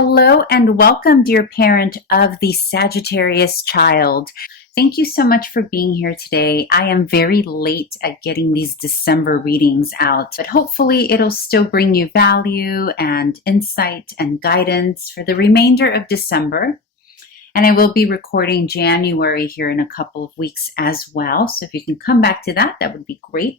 Hello and welcome, dear parent of the Sagittarius child. Thank you so much for being here today. I am very late at getting these December readings out, but hopefully it'll still bring you value and insight and guidance for the remainder of December. And I will be recording January here in a couple of weeks as well. So if you can come back to that, that would be great.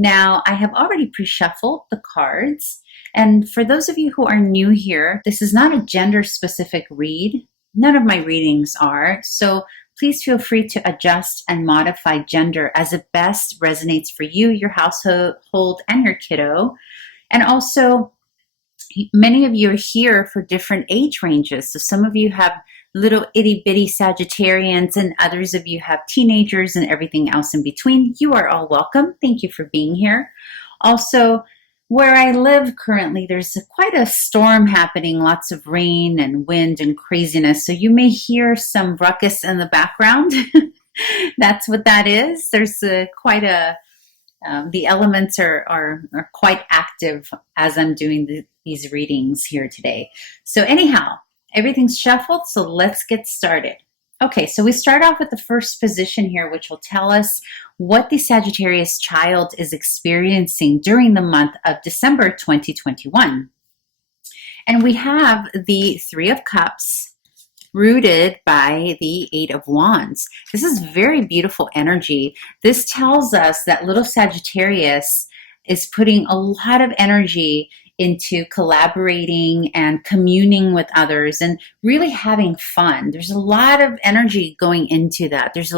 Now, I have already pre-shuffled the cards. And for those of you who are new here, this is not a gender-specific read. None of my readings are. So please feel free to adjust and modify gender as it best resonates for you, your household, and your kiddo. And also, many of you are here for different age ranges. So some of you have little itty bitty Sagittarians and others of you have teenagers and everything else in between. You are all welcome. Thank you for being here. Also, where I live currently, there's quite a storm happening, lots of rain and wind and craziness. So you may hear some ruckus in the background. That's what that is. There's the elements are quite active as I'm doing these readings here today. So anyhow, everything's shuffled, so let's get started. Okay, so we start off with the first position here, which will tell us what the Sagittarius child is experiencing during the month of December 2021. And we have the Three of Cups rooted by the Eight of Wands. This is very beautiful energy. This tells us that little Sagittarius is putting a lot of energy into collaborating and communing with others and really having fun. There's a lot of energy going into that. There's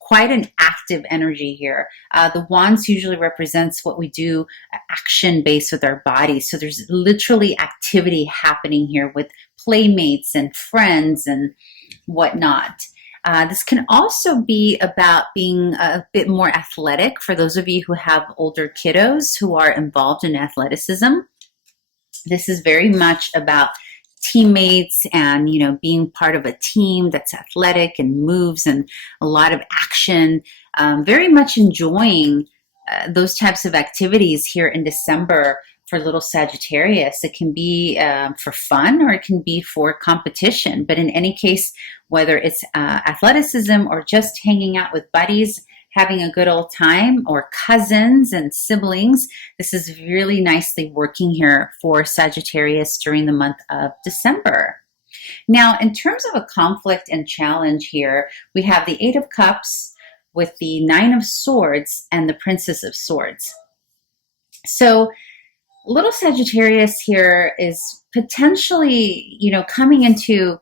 quite an active energy here. The wands usually represents what we do action-based with our bodies. So there's literally activity happening here with playmates and friends and whatnot. This can also be about being a bit more athletic for those of you who have older kiddos who are involved in athleticism. This is very much about teammates and, being part of a team that's athletic and moves and a lot of action. Very much enjoying those types of activities here in December for little Sagittarius. It can be for fun or it can be for competition. But in any case, whether it's athleticism or just hanging out with buddies, having a good old time, or cousins and siblings, this is really nicely working here for Sagittarius during the month of December. Now, in terms of a conflict and challenge here, we have the Eight of Cups with the Nine of Swords and the Princess of Swords. So little Sagittarius here is potentially, coming into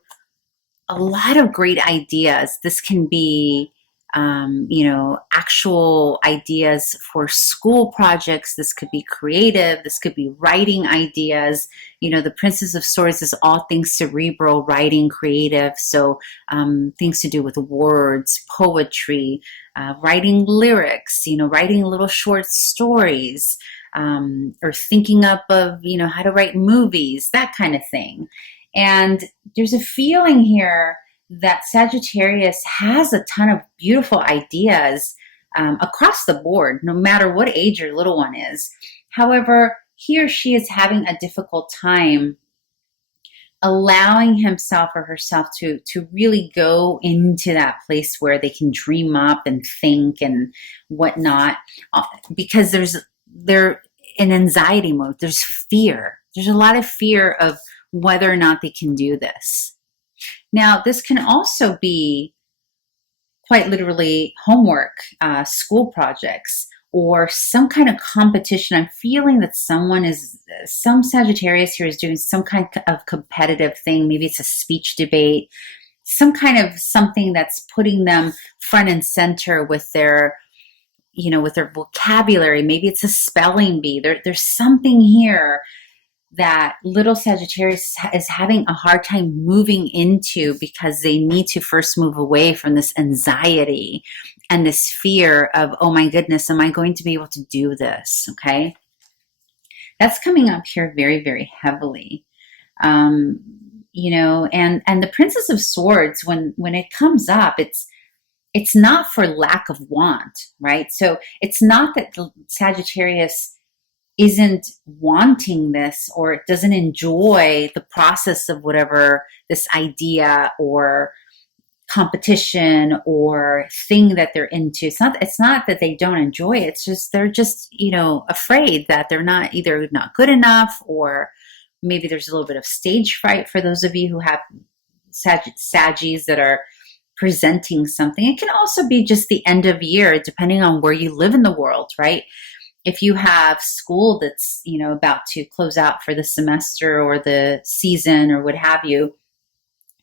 a lot of great ideas. This can be, actual ideas for school projects. This could be creative. This could be writing ideas. The Princess of Swords is all things cerebral, writing, creative. So things to do with words, poetry, writing lyrics, writing little short stories, or thinking up of, how to write movies, that kind of thing. And there's a feeling here that Sagittarius has a ton of beautiful ideas across the board, no matter what age your little one is. However, he or she is having a difficult time allowing himself or herself to really go into that place where they can dream up and think and whatnot, because they're in anxiety mode. There's fear. There's a lot of fear of whether or not they can do this. Now, this can also be quite literally homework, school projects, or some kind of competition. I'm feeling that some Sagittarius here is doing some kind of competitive thing. Maybe it's a speech debate, some kind of something that's putting them front and center with their vocabulary. Maybe it's a spelling bee. There's something here that little Sagittarius is having a hard time moving into because they need to first move away from this anxiety and this fear of, oh my goodness, am I going to be able to do this? Okay. That's coming up here very, very heavily. And the Princess of Swords, when it comes up, it's not for lack of want, right? So it's not that Sagittarius isn't wanting this or doesn't enjoy the process of whatever this idea or competition or thing that they're into. It's not that they don't enjoy it. It's just they're just, afraid that they're not either not good enough, or maybe there's a little bit of stage fright for those of you who have Saggies that are presenting something. It can also be just the end of year, depending on where you live in the world, right? If you have school that's, about to close out for the semester or the season or what have you,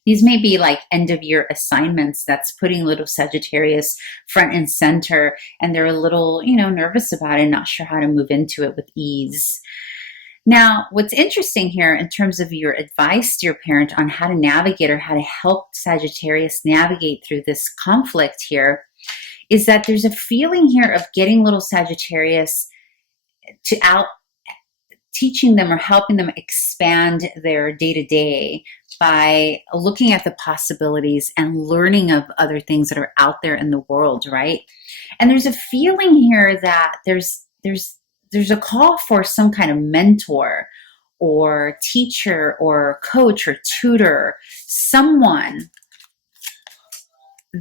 these may be like end of year assignments that's putting little Sagittarius front and center, and they're a little, nervous about it, not sure how to move into it with ease. Now, what's interesting here in terms of your advice to your parent on how to navigate or how to help Sagittarius navigate through this conflict here is that there's a feeling here of getting little Sagittarius to out teaching them or helping them expand their day-to-day by looking at the possibilities and learning of other things that are out there in the world, right? And there's a feeling here that there's a call for some kind of mentor or teacher or coach or tutor, someone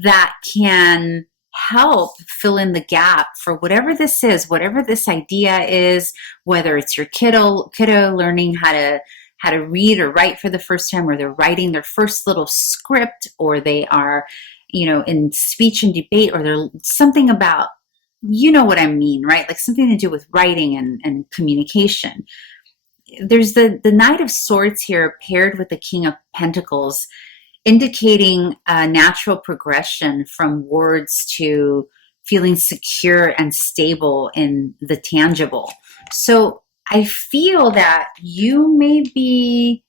that can help fill in the gap for whatever this is, whatever this idea is, whether it's your kiddo learning how to read or write for the first time, or they're writing their first little script, or they are, in speech and debate, or they're something about, what I mean, right? Like something to do with writing and communication. There's the Knight of Swords here paired with the King of Pentacles, indicating a natural progression from words to feeling secure and stable in the tangible. So I feel that you may be,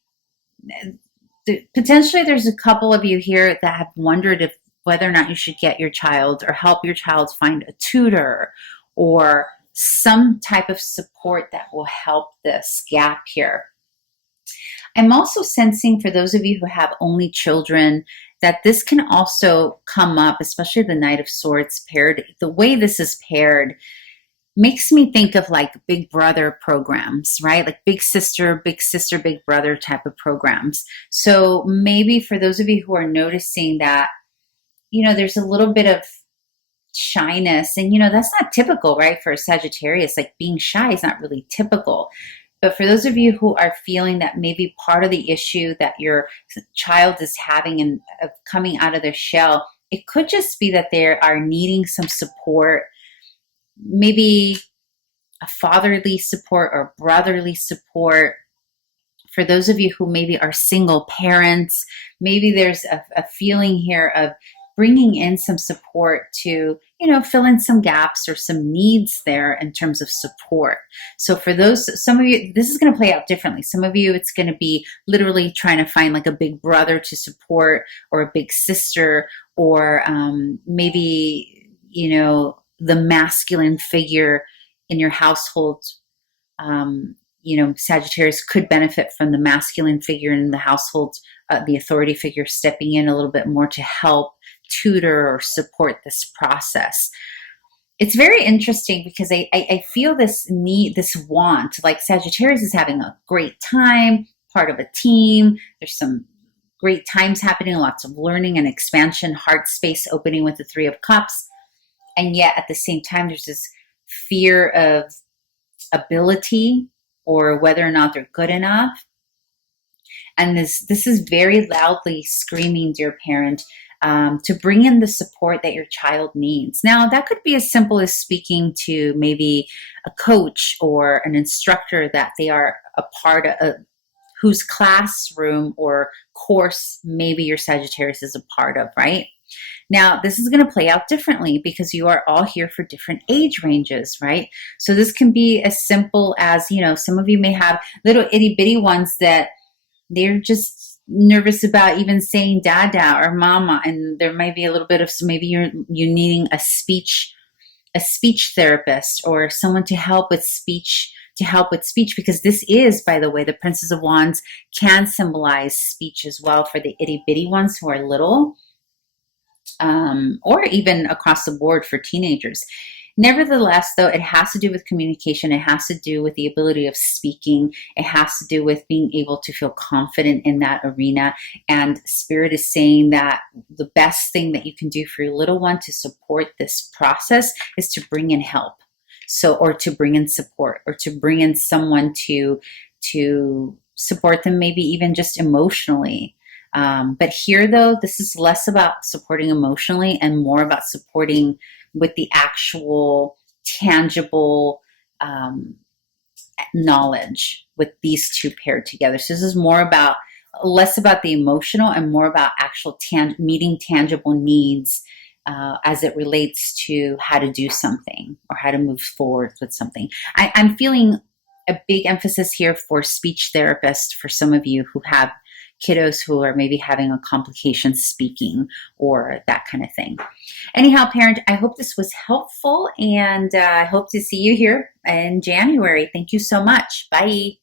potentially there's a couple of you here that have wondered whether or not you should get your child or help your child find a tutor or some type of support that will help this gap here. I'm also sensing for those of you who have only children that this can also come up, especially the Knight of Swords paired. The way this is paired makes me think of like Big Brother programs, right? Like big sister, big brother type of programs. So maybe for those of you who are noticing that, there's a little bit of shyness, and that's not typical, right? For a Sagittarius, like being shy is not really typical. But for those of you who are feeling that maybe part of the issue that your child is having and coming out of their shell, it could just be that they are needing some support, maybe a fatherly support or brotherly support. For those of you who maybe are single parents, maybe there's a feeling here of bringing in some support to, fill in some gaps or some needs there in terms of support. So for some of you, this is going to play out differently. Some of you, it's going to be literally trying to find like a big brother to support, or a big sister, or maybe, the masculine figure in your household. Sagittarius could benefit from the masculine figure in the household, the authority figure stepping in a little bit more to help tutor or support this process. It's very interesting because I feel this need, this want, like Sagittarius is having a great time, part of a team. There's some great times happening, lots of learning and expansion, heart space opening with the Three of Cups. And yet at the same time, there's this fear of ability or whether or not they're good enough. And this is very loudly screaming, dear parent, to bring in the support that your child needs. Now, that could be as simple as speaking to maybe a coach or an instructor that they are a part of, whose classroom or course maybe your Sagittarius is a part of, right? Now, this is going to play out differently because you are all here for different age ranges, right? So this can be as simple as, some of you may have little itty bitty ones that they're just nervous about even saying dada or mama, and there might be a little bit of, so maybe you're needing a speech therapist or someone to help with speech, because this is, by the way, the Princess of Wands can symbolize speech as well for the itty bitty ones who are little, or even across the board for teenagers. Nevertheless, though, it has to do with communication. It has to do with the ability of speaking. It has to do with being able to feel confident in that arena. And Spirit is saying that the best thing that you can do for your little one to support this process is to bring in help. So, or to bring in support, or to bring in someone to support them, maybe even just emotionally. But here, though, this is less about supporting emotionally and more about supporting with the actual tangible knowledge with these two paired together. So this is more about, less about the emotional and more about actual meeting tangible needs as it relates to how to do something or how to move forward with something. I'm feeling a big emphasis here for speech therapists, for some of you who have kiddos who are maybe having a complication speaking or that kind of thing. Anyhow, parent, I hope this was helpful, and I hope to see you here in January. Thank you so much. Bye.